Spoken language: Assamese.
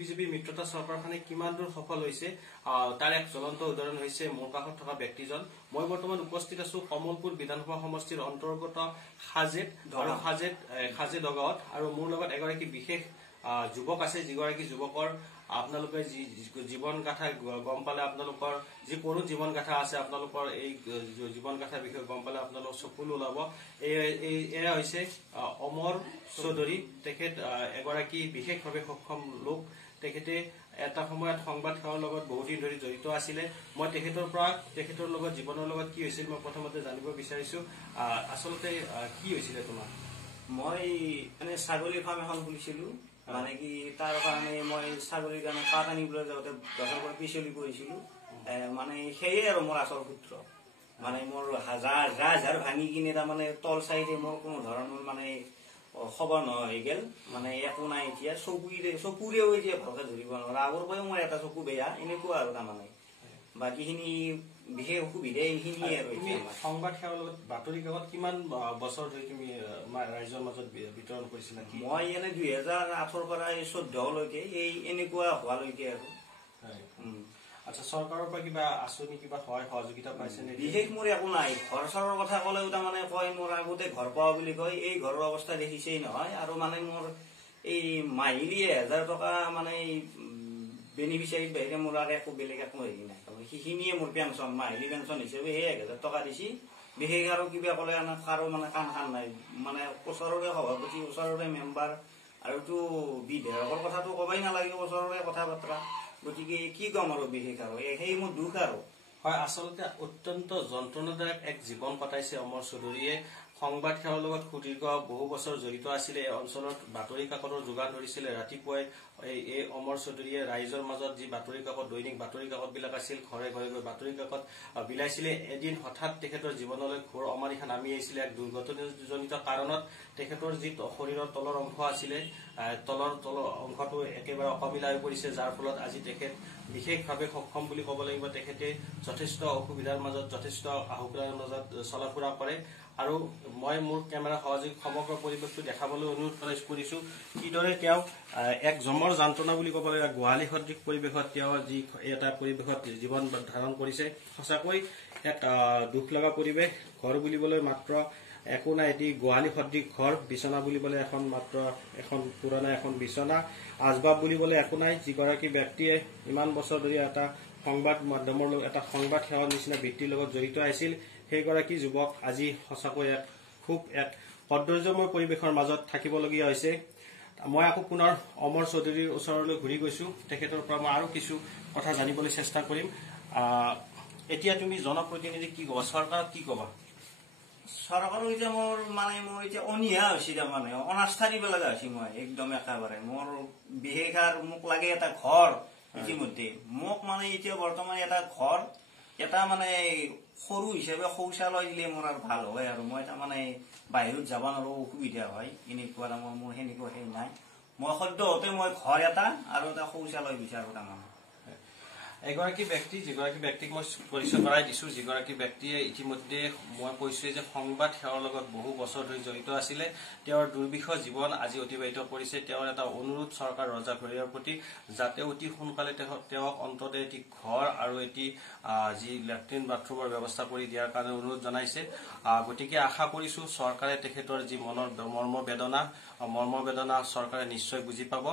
বিজেপি মিত্ৰতা চৰকাৰখনে কিমান দূৰ সফল হৈছে তাৰ এক জ্বলন্ত উদাহৰণ হৈছে মোৰ কাষত থকা ব্যক্তিজন। মই বৰ্তমান উপস্থিত আছো কমলপুৰ বিধানসভা সমষ্টিৰ অন্তৰ্গত হাজেত দগাঁৱত আৰু মোৰ লগত এগৰাকী বিশেষ যুৱক আছে, যিগৰাকী যুৱকৰ আপোনালোকে জীৱন গাথা গম পালে, আপোনালোকৰ যি কৰুণ জীৱন গাথা আছে, আপোনালোকৰ এই জীৱন গাথাৰ বিষয়ে গম পালে আপোনালোকৰ চকুল ওলাব। এয়া হৈছে অমৰ চৌধুৰী। তেখেত এগৰাকী বিশেষভাৱে সক্ষম লোক। তেখেতে এটা সময়ত সংবাদ সেৱাৰ লগত বহুদিন ধৰি জড়িত আছিলে। মই তেখেতৰ লগত জীৱনৰ লগত কি হৈছিল মই প্ৰথমতে জানিব বিচাৰিছো। আচলতে কি হৈছিলে তোমাৰ? মই মানে ছাগলী ফাৰ্ম এখন খুলিছিলো। মানে কি তাৰ কাৰণে মই ছাগলীৰ কাৰণে কাঠ আনিবলৈ যাওঁতে গছৰ পৰা পিছলি পৰিছিলো। মানে সেয়ে আৰু মোৰ আচল সূত্ৰ। মানে মোৰ হাজাৰ ভাঙি কিনে তাৰমানে তল চাইডে মোৰ কোনো ধৰণৰ মানে খবৰ নহয় হৈ গেল। মানে একো নাই এতিয়া, চকুৰেও এতিয়া ভালকে ধৰিব নোৱাৰা। আগৰ পৰাই মোৰ এটা চকু বেয়া, এনেকুৱা আৰু তাৰমানে বাকীখিনি বিশেষ অসুবিধা এইখিনিয়ে আৰু। সংবাদ সেৱাৰ লগত বাতৰি কাকত কিমান বছৰ ধৰি তুমি ৰাইজৰ মাজত বিতৰণ কৰিছিলা? মই এনে 2008 পৰা 14লৈকে এই এনেকুৱা হোৱালৈকে আৰু। আচ্ছা, চৰকাৰৰ পৰা কিবা আঁচনি কিবা সহায় সহযোগিতা পাইছে নে? বিশেষ মোৰ একো নাই। ঘৰ চৰৰ কথা ক'লেও তাৰমানে কয় মোৰ আগতে ঘৰ পোৱা বুলি কয়। এই ঘৰৰ অৱস্থা দেখিছেই নহয়। আৰু মানে মোৰ এই মাহিলী 1000 টকা মানে বেনিফিচিয়াৰীৰ বাহিৰে মোৰ আৰু একো বেলেগ একো হেৰি নাই। সেইখিনিয়ে মোৰ পেঞ্চন, মাহিলী পেঞ্চন হিচাপে সেই 1000 টকা দিছি। বিশেষ আৰু কিবা ক'লে কাৰো মানে কাণ নাই। মানে ওচৰৰে সভাপতি, ওচৰৰে মেম্বাৰ আৰুতো বিধায়কৰ কথাটো ক'বাই নালাগে, ওচৰৰে কথা বতৰা। গতিকে কি কম আৰু বিশেষ আৰু সেই মোৰ দুখ আৰু। হয়, আচলতে অত্যন্ত যন্ত্ৰণাদায়ক এক জীৱন কটাইছে অমৰ চৌধুৰীয়ে। সংবাদ সেৱাৰ লগত সুদীৰ্ঘ বহু বছৰ জড়িত আছিলে। এই অঞ্চলত বাতৰি কাকতৰ যোগান ধৰিছিলে। ৰাতিপুৱাই এই অমৰ চৌধুৰীয়ে ৰাইজৰ মাজত যি বাতৰি কাকত, দৈনিক বাতৰি কাকত বিলাক আছিল, ঘৰে ঘৰে গৈ বাতৰি কাকত বিলাইছিলে। এদিন হঠাৎ তেখেতৰ জীৱনলৈ ঘোৰ অমানিশা নামি আহিছিলে এক দুৰ্ঘটনাজনিত কাৰণত। তেখেতৰ যি শৰীৰৰ তলৰ অংশ আছিলে, তলৰ অংশটো একেবাৰে অকমিলা হৈ পৰিছে, যাৰ ফলত আজি তেখেত বিশেষভাৱে সক্ষম বুলি ক'ব লাগিব। তেখেতে যথেষ্ট অসুবিধাৰ মাজত, যথেষ্ট আহুকৰাৰ মাজত চলা ফুৰা কৰে। আৰু মই মোৰ কেমেৰা সহযোগী সমগ্ৰ পৰিৱেশটো দেখাবলৈ অনুৰোধ কৰিছো কিদৰে তেওঁ এক জমৰ যন্ত্ৰণা বুলি ক'ব লাগিব গোহালি সদৃশ পৰিৱেশত তেওঁ যি এটা পৰিৱেশত জীৱন ধাৰণ কৰিছে। সঁচাকৈ এক দুখ লগা পৰিৱেশ। ঘৰ বুলিবলৈ মাত্ৰ একো নাই, এটি গোহালি সদৃশ ঘৰ। বিচনা বুলিবলৈ এখন পুৰণা এখন বিচনা। আচবাব বুলিবলৈ একো নাই। যিগৰাকী ব্যক্তিয়ে ইমান বছৰ ধৰি এটা সংবাদ মাধ্যমৰ লগত, এটা সংবাদ সেৱাৰ নিচিনা বৃত্তিৰ লগত জড়িত আছিল, সেইগৰাকী যুৱক আজি সঁচাকৈ খুব এক কদৰ্যময় পৰিৱেশৰ মাজত থাকিবলগীয়া হৈছে। মই আকৌ পুনৰ অমৰ চৌধুৰীৰ ওচৰলৈ ঘূৰি গৈছো। তেখেতৰ পৰা মই আৰু কিছু কথা জানিবলৈ চেষ্টা কৰিম। এতিয়া তুমি জনপ্ৰতিনিধি কি ক'বা, চৰকাৰক কি ক'বা? চৰকাৰক এতিয়া মোৰ এতিয়া অনীহা হৈছে, তাৰমানে অনাস্থা দিব লগা হৈছে। মই একদম একেবাৰে মোৰ বিশেষ আৰু মোক লাগে এটা ঘৰ। ইতিমধ্যে মোক মানে এতিয়া বৰ্তমান এটা ঘৰ, এটা মানে সৰু হিচাপে শৌচালয় দিলে মোৰ আৰু ভাল হয়। আৰু মই তাৰমানে বাহিৰত যাব নোৱাৰো, অসুবিধা হয়। এনেকুৱা তাৰমানে মোৰ সেনেকুৱা সেই নাই। মই সদ্যহতে মই ঘৰ এটা আৰু এটা শৌচালয় বিচাৰো। তাৰমানে এগৰাকী ব্যক্তি, যিগৰাকী ব্যক্তিক মই পৰিচয় কৰাই দিছো, যিগৰাকী ব্যক্তিয়ে ইতিমধ্যে মই কৈছো যে সংবাদ সেৱাৰ লগত বহু বছৰ ধৰি জড়িত আছিলে। তেওঁৰ দুৰ্বিষহ জীৱন আজি অতিবাহিত কৰিছে। তেওঁৰ এটা অনুৰোধ চৰকাৰ ৰজা ঘৰীয়াৰ প্ৰতি, যাতে অতি সোনকালে তেওঁক অন্তত এটি ঘৰ আৰু এটি যি লেট্ৰিন বাথৰুমৰ ব্যৱস্থা কৰি দিয়াৰ কাৰণে অনুৰোধ জনাইছে। গতিকে আশা কৰিছো চৰকাৰে তেখেতৰ যি মনৰ মৰ্মবেদনা চৰকাৰে নিশ্চয় বুজি পাব।